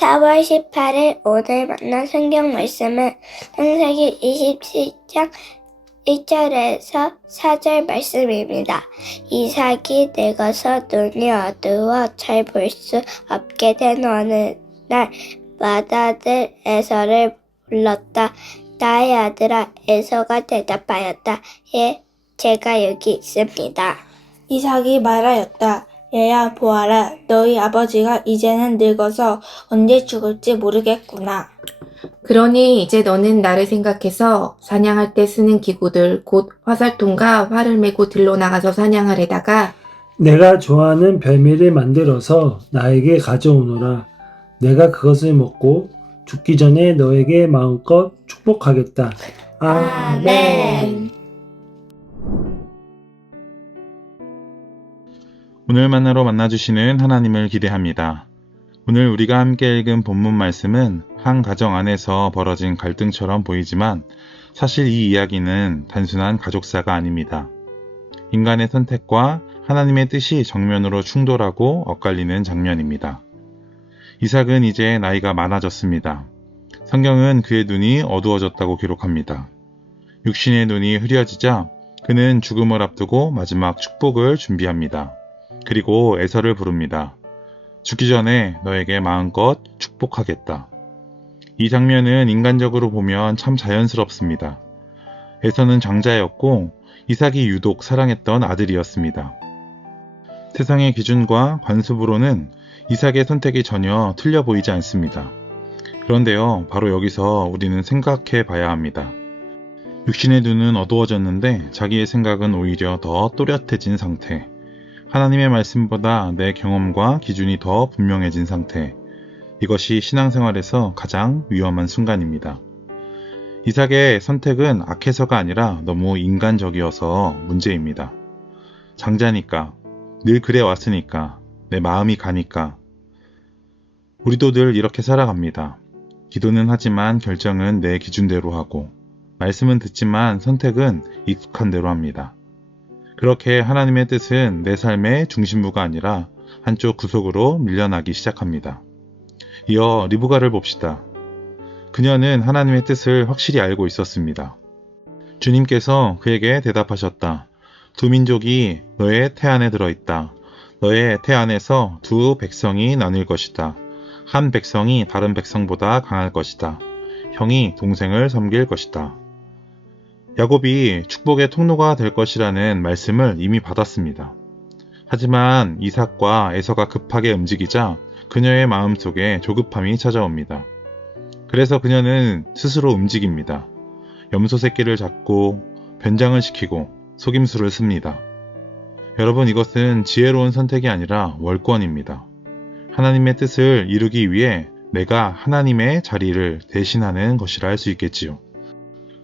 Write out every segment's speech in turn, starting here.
4월 18일 오늘 만난 성경 말씀은 창세기 27장 1절에서 4절 말씀입니다. 이삭이 늙어서 눈이 어두워 잘 볼 수 없게 된 어느 날 맏아들 에서를 불렀다. 나의 아들아. 에서가 대답하였다. 예, 제가 여기 있습니다. 이삭이 말하였다. 얘야 보아라, 너희 아버지가 이제는 늙어서 언제 죽을지 모르겠구나. 그러니 이제 너는 나를 생각해서 사냥할 때 쓰는 기구들 곧 화살통과 활을 메고 들로 나가서 사냥을 해다가 내가 좋아하는 별미를 만들어서 나에게 가져오너라. 내가 그것을 먹고 죽기 전에 너에게 마음껏 축복하겠다. 아멘. 오늘 만나러 만나주시는 하나님을 기대합니다. 오늘 우리가 함께 읽은 본문 말씀은 한 가정 안에서 벌어진 갈등처럼 보이지만 사실 이 이야기는 단순한 가족사가 아닙니다. 인간의 선택과 하나님의 뜻이 정면으로 충돌하고 엇갈리는 장면입니다. 이삭은 이제 나이가 많아졌습니다. 성경은 그의 눈이 어두워졌다고 기록합니다. 육신의 눈이 흐려지자 그는 죽음을 앞두고 마지막 축복을 준비합니다. 그리고 에서를 부릅니다. 죽기 전에 너에게 마음껏 축복하겠다. 이 장면은 인간적으로 보면 참 자연스럽습니다. 에서는 장자였고 이삭이 유독 사랑했던 아들이었습니다. 세상의 기준과 관습으로는 이삭의 선택이 전혀 틀려 보이지 않습니다. 그런데요, 바로 여기서 우리는 생각해 봐야 합니다. 육신의 눈은 어두워졌는데 자기의 생각은 오히려 더 또렷해진 상태. 하나님의 말씀보다 내 경험과 기준이 더 분명해진 상태. 이것이 신앙생활에서 가장 위험한 순간입니다. 이삭의 선택은 악해서가 아니라 너무 인간적이어서 문제입니다. 장자니까, 늘 그래 왔으니까, 내 마음이 가니까. 우리도 늘 이렇게 살아갑니다. 기도는 하지만 결정은 내 기준대로 하고, 말씀은 듣지만 선택은 익숙한 대로 합니다. 그렇게 하나님의 뜻은 내 삶의 중심부가 아니라 한쪽 구석으로 밀려나기 시작합니다. 이어 리브가를 봅시다. 그녀는 하나님의 뜻을 확실히 알고 있었습니다. 주님께서 그에게 대답하셨다. 두 민족이 너의 태 안에 들어있다. 너의 태 안에서 두 백성이 나뉠 것이다. 한 백성이 다른 백성보다 강할 것이다. 형이 동생을 섬길 것이다. 야곱이 축복의 통로가 될 것이라는 말씀을 이미 받았습니다. 하지만 이삭과 에서가 급하게 움직이자 그녀의 마음속에 조급함이 찾아옵니다. 그래서 그녀는 스스로 움직입니다. 염소 새끼를 잡고 변장을 시키고 속임수를 씁니다. 여러분, 이것은 지혜로운 선택이 아니라 월권입니다. 하나님의 뜻을 이루기 위해 내가 하나님의 자리를 대신하는 것이라 할 수 있겠지요.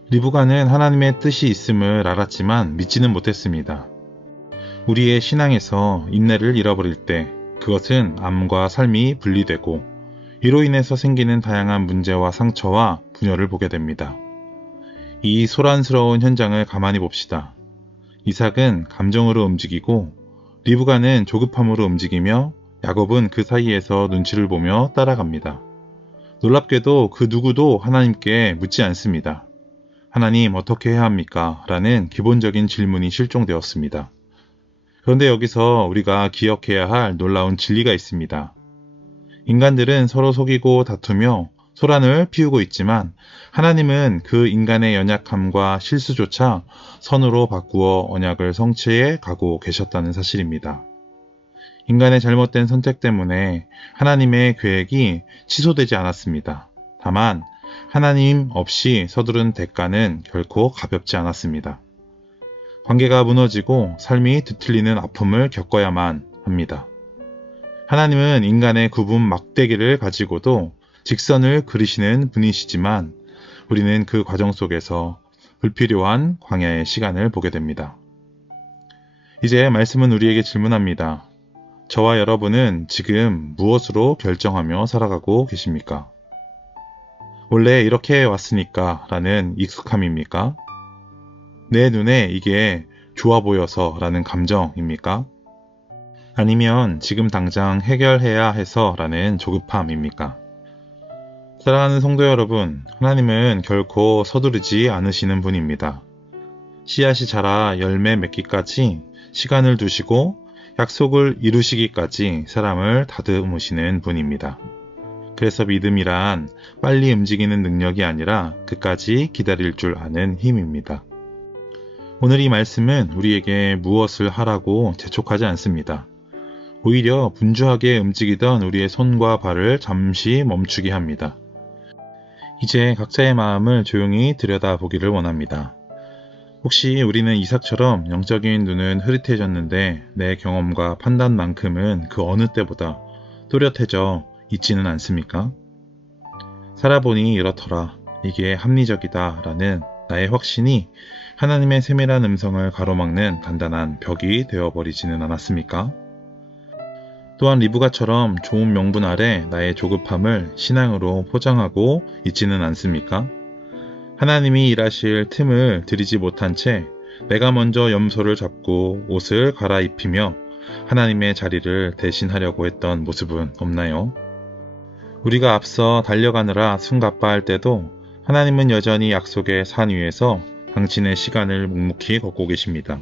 리브가는 하나님의 뜻이 있음을 알았지만 믿지는 못했습니다. 우리의 신앙에서 인내를 잃어버릴 때 그것은 암과 삶이 분리되고 이로 인해서 생기는 다양한 문제와 상처와 분열을 보게 됩니다. 이 소란스러운 현장을 가만히 봅시다. 이삭은 감정으로 움직이고 리브가는 조급함으로 움직이며 야곱은 그 사이에서 눈치를 보며 따라갑니다. 놀랍게도 그 누구도 하나님께 묻지 않습니다. 하나님, 어떻게 해야 합니까? 라는 기본적인 질문이 실종되었습니다. 그런데 여기서 우리가 기억해야 할 놀라운 진리가 있습니다. 인간들은 서로 속이고 다투며 소란을 피우고 있지만 하나님은 그 인간의 연약함과 실수조차 선으로 바꾸어 언약을 성취해 가고 계셨다는 사실입니다. 인간의 잘못된 선택 때문에 하나님의 계획이 취소되지 않았습니다. 다만 하나님 없이 서두른 대가는 결코 가볍지 않았습니다. 관계가 무너지고 삶이 뒤틀리는 아픔을 겪어야만 합니다. 하나님은 인간의 굽은 막대기를 가지고도 직선을 그리시는 분이시지만 우리는 그 과정 속에서 불필요한 광야의 시간을 보게 됩니다. 이제 말씀은 우리에게 질문합니다. 저와 여러분은 지금 무엇으로 결정하며 살아가고 계십니까? 원래 이렇게 왔으니까 라는 익숙함입니까? 내 눈에 이게 좋아 보여서 라는 감정입니까? 아니면 지금 당장 해결해야 해서 라는 조급함입니까? 사랑하는 성도 여러분, 하나님은 결코 서두르지 않으시는 분입니다. 씨앗이 자라 열매 맺기까지 시간을 두시고 약속을 이루시기까지 사람을 다듬으시는 분입니다. 그래서 믿음이란 빨리 움직이는 능력이 아니라 끝까지 기다릴 줄 아는 힘입니다. 오늘 이 말씀은 우리에게 무엇을 하라고 재촉하지 않습니다. 오히려 분주하게 움직이던 우리의 손과 발을 잠시 멈추게 합니다. 이제 각자의 마음을 조용히 들여다보기를 원합니다. 혹시 우리는 이삭처럼 영적인 눈은 흐릿해졌는데 내 경험과 판단만큼은 그 어느 때보다 또렷해져 있지는 않습니까? 살아보니 이렇더라. 이게 합리적이다. 라는 나의 확신이 하나님의 세밀한 음성을 가로막는 단단한 벽이 되어버리지는 않았습니까? 또한 리브가처럼 좋은 명분 아래 나의 조급함을 신앙으로 포장하고 있지는 않습니까? 하나님이 일하실 틈을 들이지 못한 채 내가 먼저 염소를 잡고 옷을 갈아입히며 하나님의 자리를 대신하려고 했던 모습은 없나요? 우리가 앞서 달려가느라 숨가빠할 때도 하나님은 여전히 약속의 산 위에서 당신의 시간을 묵묵히 걷고 계십니다.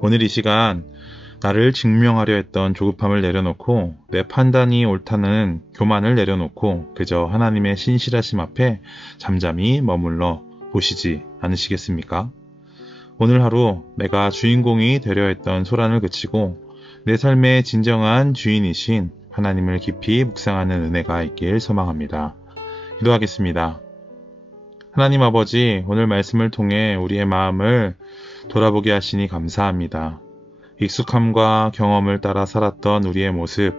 오늘 이 시간 나를 증명하려 했던 조급함을 내려놓고 내 판단이 옳다는 교만을 내려놓고 그저 하나님의 신실하심 앞에 잠잠히 머물러 보시지 않으시겠습니까? 오늘 하루 내가 주인공이 되려 했던 소란을 그치고 내 삶의 진정한 주인이신 하나님을 깊이 묵상하는 은혜가 있길 소망합니다. 기도하겠습니다. 하나님 아버지, 오늘 말씀을 통해 우리의 마음을 돌아보게 하시니 감사합니다. 익숙함과 경험을 따라 살았던 우리의 모습,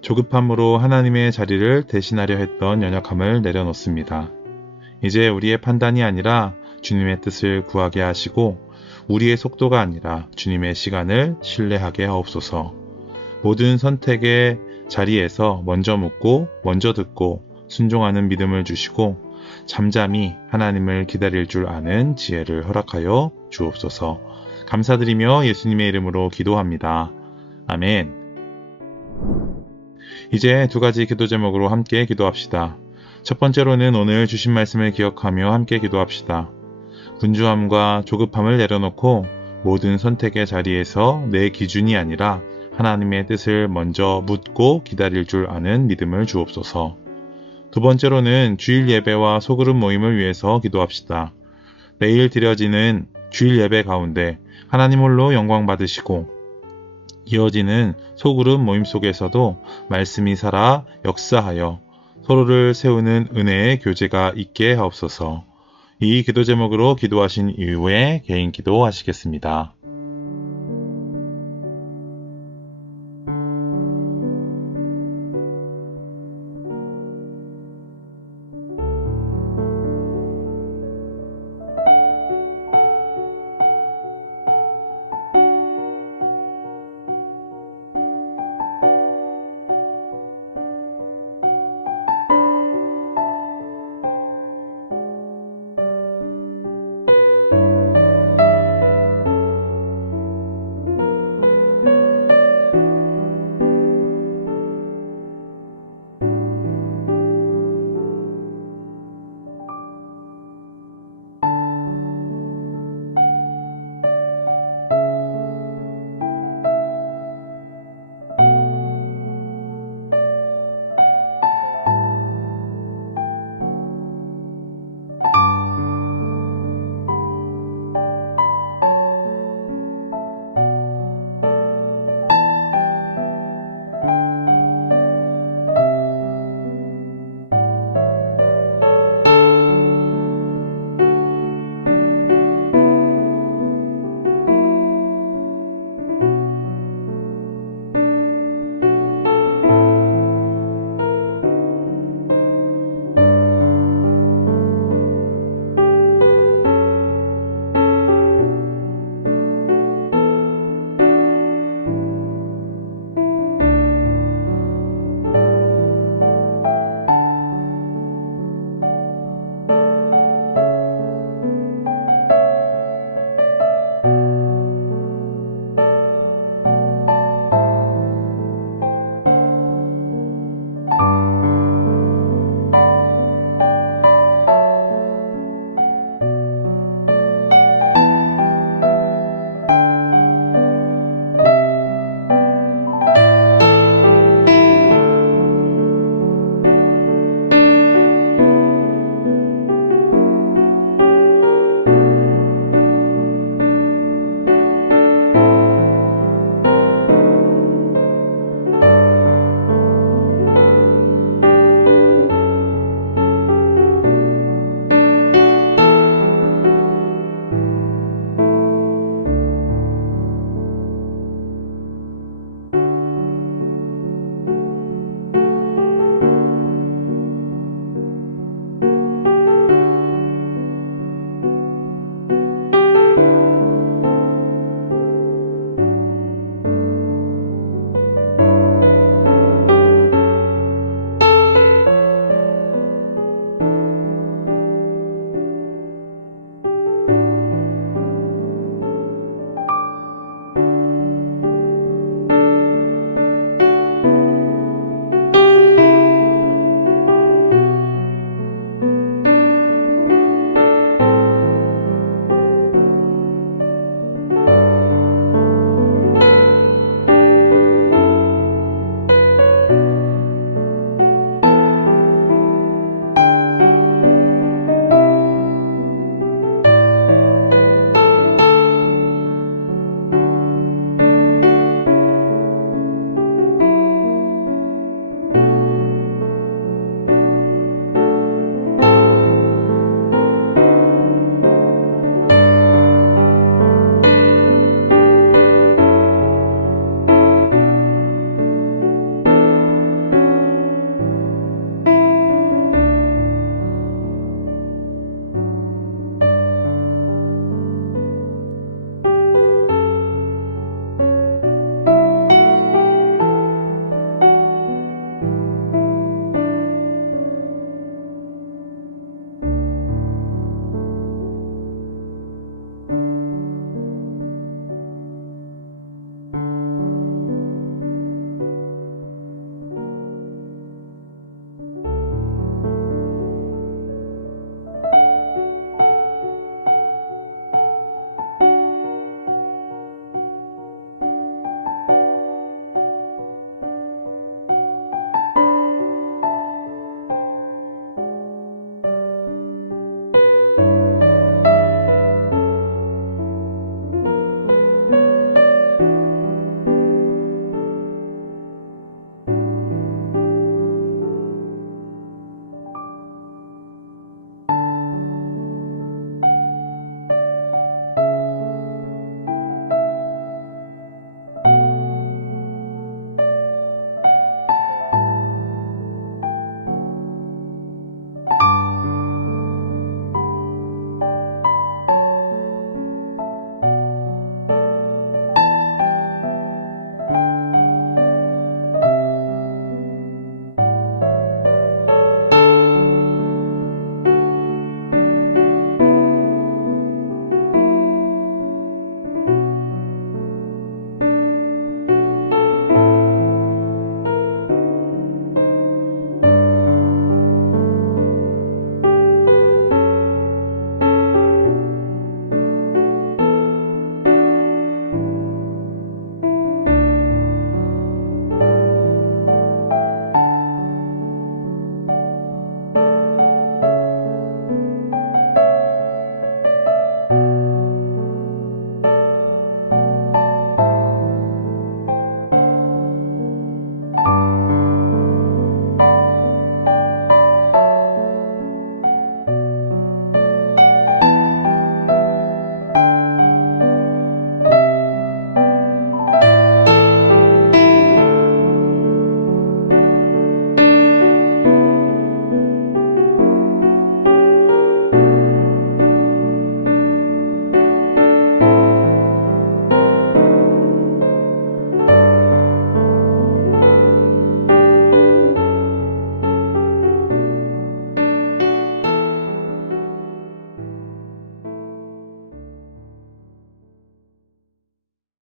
조급함으로 하나님의 자리를 대신하려 했던 연약함을 내려놓습니다. 이제 우리의 판단이 아니라 주님의 뜻을 구하게 하시고 우리의 속도가 아니라 주님의 시간을 신뢰하게 하옵소서. 모든 선택의 자리에서 먼저 묻고 먼저 듣고 순종하는 믿음을 주시고 잠잠히 하나님을 기다릴 줄 아는 지혜를 허락하여 주옵소서. 감사드리며 예수님의 이름으로 기도합니다. 아멘. 이제 두 가지 기도 제목으로 함께 기도합시다. 첫 번째로는 오늘 주신 말씀을 기억하며 함께 기도합시다. 분주함과 조급함을 내려놓고 모든 선택의 자리에서 내 기준이 아니라 하나님의 뜻을 먼저 묻고 기다릴 줄 아는 믿음을 주옵소서. 두 번째로는 주일 예배와 소그룹 모임을 위해서 기도합시다. 매일 드려지는 주일 예배 가운데 하나님 홀로 영광 받으시고 이어지는 소그룹 모임 속에서도 말씀이 살아 역사하여 서로를 세우는 은혜의 교제가 있게 하옵소서. 이 기도 제목으로 기도하신 이후에 개인 기도 하시겠습니다.